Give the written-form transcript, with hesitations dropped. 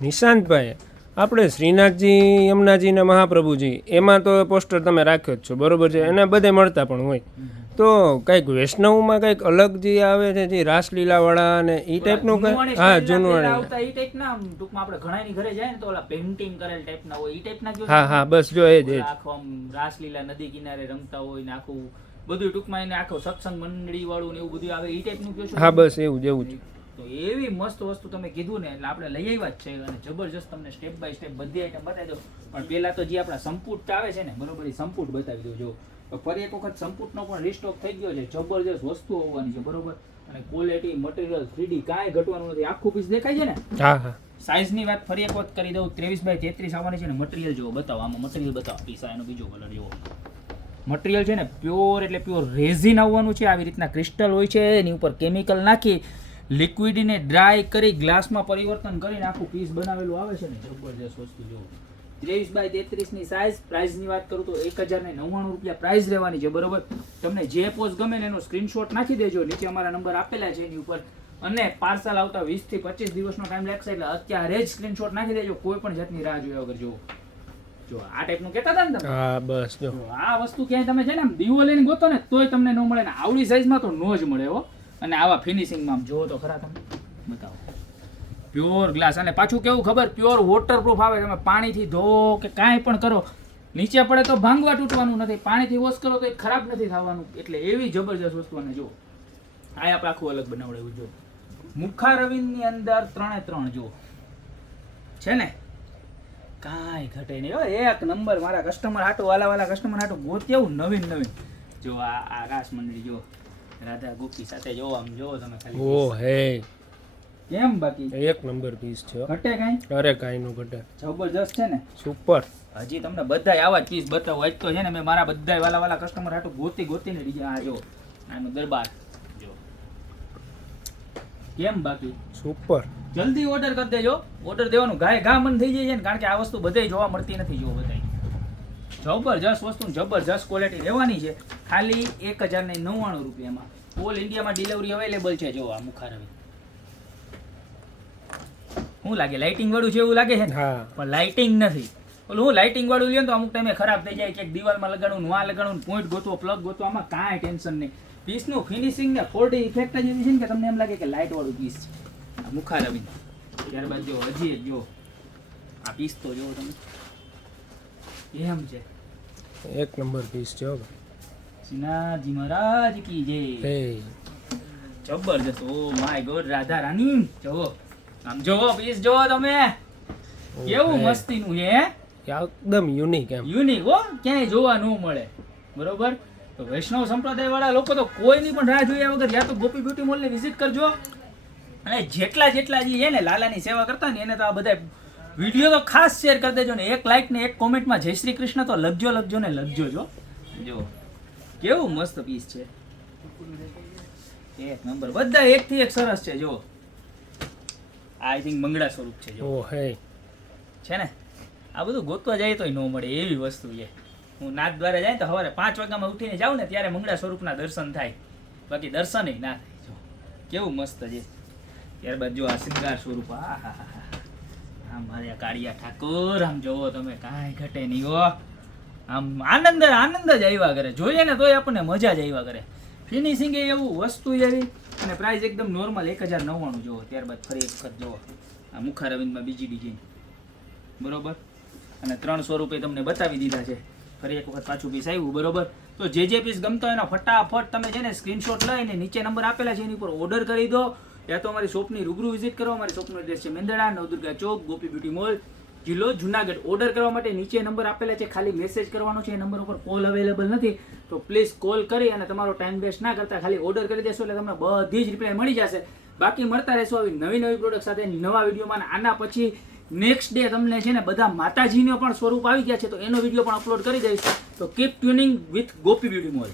નિશાંતભાઈ, આપણે શ્રીનાથજી, યમુનાજી ને મહાપ્રભુજી એમાં તો પોસ્ટર તમે રાખ્યો જ છો, બરોબર છે, એને બધે મળતા પણ હોય. તો કંઈક વૈષ્ણવમાં કંઈક અલગ જે આવે છે, જે રાસલીલા વાળા ને એ ટાઈપનું કંઈ? હા, જૂનવાણી આવતા ઈ ટાઈપના ટૂંકમાં આપણે ઘણાની ઘરે જાય ને તો ઓલા પેઇન્ટિંગ કરેલ ટાઈપના હોય ઈ ટાઈપના જો. હા હા, બસ જો એ જ આખો આમ રાસલીલા નદી કિનારે રમતા હોય ને આખું બધું ટૂંકમાં એને આખો સત્સંગ મંડળી વાળું ને એવું બધું આવે ઈ ટાઈપનું કહો છો? હા, બસ એવું જ એવું જ. તો એવી મસ્ત વસ્તુ તમે કીધું ને એટલે આપણે લઈ આવ્યા જ છે અને જબરજસ્ત તમને સ્ટેપ બાય સ્ટેપ બધી આઈટમ બતાવી દો. પણ પહેલા તો જે આપણા સંપુટ આવે છે ને, બરોબર, એ સંપુટ બતાવી દો. જો તો ફરી એક વખત સંપુટનો પણ રીસ્ટોક થઈ ગયો છે. જબરજસ્ત વસ્તુઓ હોવાની છે, બરોબર. અને ક્વોલિટી, મટીરિયલ, 3D કાંઈ ઘટવાનું નથી. આખું પીસ દેખાય છે ને? હા હા. સાઇઝની વાત ફરી એક વખત કરી દઉં, 23x33 આવવાની છે ને. મટીરિયલ જુઓ, બતાવો આમાં મટીરિયલ બતાવો. પીસ એનો બીજો કલર જુઓ. મટીરિયલ છે ને પ્યોર એટલે પ્યોર રેઝિન આવવાનું છે. આવી રીતના ક્રિસ્ટલ હોય છે, એની ઉપર કેમિકલ નાખી લિક્વિડને ડ્રાય કરી ગ્લાસમાં પરિવર્તન કરીને આખું પીસ બનાવેલું આવે છે ને. જબરજસ્ત વસ્તુ જુઓ. 23x33 size. પ્રાઇસની વાત કરું તો 1099 રૂપિયા પ્રાઇસ રહેવાની છે, બરોબર. તમને જે પોઝ ગમે ને એનો સ્ક્રીનશોટ નાખી દેજો. નીચે અમારા નંબર આપેલા છે એની ઉપર. અને પાર્સલ આવતા 20 થી 25 દિવસનો ટાઈમ લાગશે, એટલે અત્યારે જ સ્ક્રીનશોટ નાખી દેજો. કોઈ પણ જાતની રાહ જોયા વગર. જુઓ, જો આ ટાઈપનું કહેતા હતા ને તમે. હા, બસ જો આ વસ્તુ ક્યાંય તમે છે ને દીવો લઈને ગોતો ને તોય તમને ન મળે ને આવડી સાઈઝમાં તો નો જ મળે હો. અને આવા ફિનિશિંગમાં જોવો તો ખરા તમે. બતાવો, પ્યોર ગ્લાસ. અને પાછું કેવું ખબર, પ્યોર વોટરપ્રૂફ આવે. તમે પાણીથી ધો કે કાંઈ પણ કરો, નીચે પડે તો ભાંગવા તૂટવાનું નથી. પાણીથી વોશ કરો તો એ ખરાબ નથી થવાનું. એટલે એવી જબરજસ્ત વસ્તુ. અને જો આ આપણે આખું અલગ બનાવડાવ્યું. જો મુખા રવિનની અંદર 3 જો છે ને, કાંઈ ઘટે નહીં. એક નંબર. મારા કસ્ટમર હાટું, વાલા કસ્ટમર હાટું ગોત્યું નવીન. જો આ રાસ મંડળી જો રાધા ગોપી સાથે જો આમ જો તમે ખાલી. ઓ હે, કેમ બાકી એક નંબર પીસ છે. ઘટે કાંઈ? અરે કાંઈ નું ઘટે. જબરજસ્ત છે ને, સુપર. હજી તમને બધાય આવા જ પીસ બતાવો. આજ તો છે ને મેં મારા બધાય વાલા કસ્ટમર હાટું ગોતીને બીજા આ જો આનો દરબાર જો. કેમ બાકી? સુપર. જલ્દી ઓર્ડર કરી દેજો. ઓર્ડર દેવાનું ઘા મન થઈ જાય છે ને, કારણ કે આ વસ્તુ બધે જોવા મળતી નથી. જો બધાય જબરજસ્ત વસ્તુ, જબરજસ્ત ક્વોલિટી રહેવાની છે. ખાલી 1099 રૂપિયામાં ઓલ ઇન્ડિયામાં ડિલિવરી અવેલેબલ છે. જો આ મુખા રવિ. શું લાગે, લાઇટિંગ વાળું છે એવું લાગે છે ને? હા, પણ લાઇટિંગ નથી. ઓલું હું લાઇટિંગ વાળું લ્યો તો અમુક ટાઈમે ખરાબ થઈ જાય, કે દિવાલમાં લગાડવું, આ લગાડવું, પોઈન્ટ ગોતવો, પ્લગ ગોતવો, આમાં કાંઈ ટેન્શન નહીં. પીસનું ફિનિશિંગ ને 4D ઇફેક્ટ જ એવી છે ને કે તમને એમ લાગે કે લાઇટ વાળું પીસ છે. મુખા રવિ. ત્યારબાદ જો હજી જો આ પીસ તો જો તમે, એમ છે એક નંબર પીસ છે. શ્રીનાથજી મહારાજ કી જય. જબરજસ્ત. Oh my God, Radha Rani. જોવો આમ, જોવો પીસ જોવો તમે, કેવું મસ્તીનું છે. એકદમ યુનિક. એમ યુનિક હો, ક્યાંય જોવા ન મળે, બરોબર. તો વૈષ્ણવ સંપ્રદાય વાળા લોકો તો કોઈની પણ રાહ જોયા વગર યા તો ગોપી બ્યુટી મોલને વિઝિટ કરજો. અને જેટલા જે છે ને લાલાની સેવા કરતા ને એને તો આ બધા વિડીયો તો ખાસ શેર કરી દેજો ને. એક લાઈક ને એક કોમેન્ટમાં જય શ્રી કૃષ્ણ તો લખજો ને લખજો. જો કેવું મસ્ત પીસ છે, એક નંબર. બધા એકથી એક સરસ છે. જો આઈ થિંક મંગળા સ્વરૂપ છે. જો હે છે ને, આ બધું ગોતવા જાય તોય ન મળે એવી વસ્તુ છે. હું નાથ દ્વારા જાય તો સવારે 5 વાગ્યામાં ઉઠીને જાઉં ને ત્યારે મંગળા સ્વરૂપના દર્શન થાય, બાકી દર્શન ના થાય. જો કેવું મસ્ત છે. ત્યારબાદ જો આ શૃંગાર સ્વરૂપ. હા હા હા, આમ મારે કાળિયા ઠાકોર. આમ જોવો તમે, કાંઈ ઘટે નહીં હો. આમ આનંદ જ આવ્યા કરે. જોઈએ ને તોય આપણને મજા જ આવ્યા કરે. ફિનિશિંગ એ એવું, વસ્તુ એવી, અને પ્રાઇસ એકદમ નોર્મલ 1099. જોવો. ત્યારબાદ ફરી એક વખત જોવો આ મુખા રવિનમાં બીજી ડિઝાઇન, બરોબર. અને 300 રૂપિયા તમને બતાવી દીધા છે. ફરી એક વખત પાછું પીસ આવ્યું, બરોબર. તો જે પીસ ગમતો હોય એનો ફટાફટ તમે છે ને સ્ક્રીનશોટ લઈને નીચે નંબર આપેલા છે એની ઉપર ઓર્ડર કરી દો, યા તો અમારી શોપની રૂબરૂ વિઝિટ કરો. અમારી શોપનો એડ્રેસ છે મેંદરડા, નવદુર્ગા ચોક, ગોપી બ્યુટી મોલ, જિલ્લો જુનાગઢ. ઓર્ડર કરવા માટે નીચે નંબર આપેલા છે, ખાલી મેસેજ કરવાનો છે. એ નંબર ઉપર કોલ અવેલેબલ નથી, તો પ્લીઝ કોલ કરી અને તમારો ટાઈમ વેસ્ટ ના કરતા ખાલી ઓર્ડર કરી દેશો એટલે તમને બધી જ રિપ્લાય મળી જશે. બાકી મળતા રહેશો આવી નવી પ્રોડક્ટ સાથે નવા વિડીયોમાં. આના પછી નેક્સ્ટ ડે તમને છે ને બધા માતાજીનો પણ સ્વરૂપ આવી ગયા છે, તો એનો વિડીયો પણ અપલોડ કરી દઈશ. તો keep tuning with Gopi beauty mall.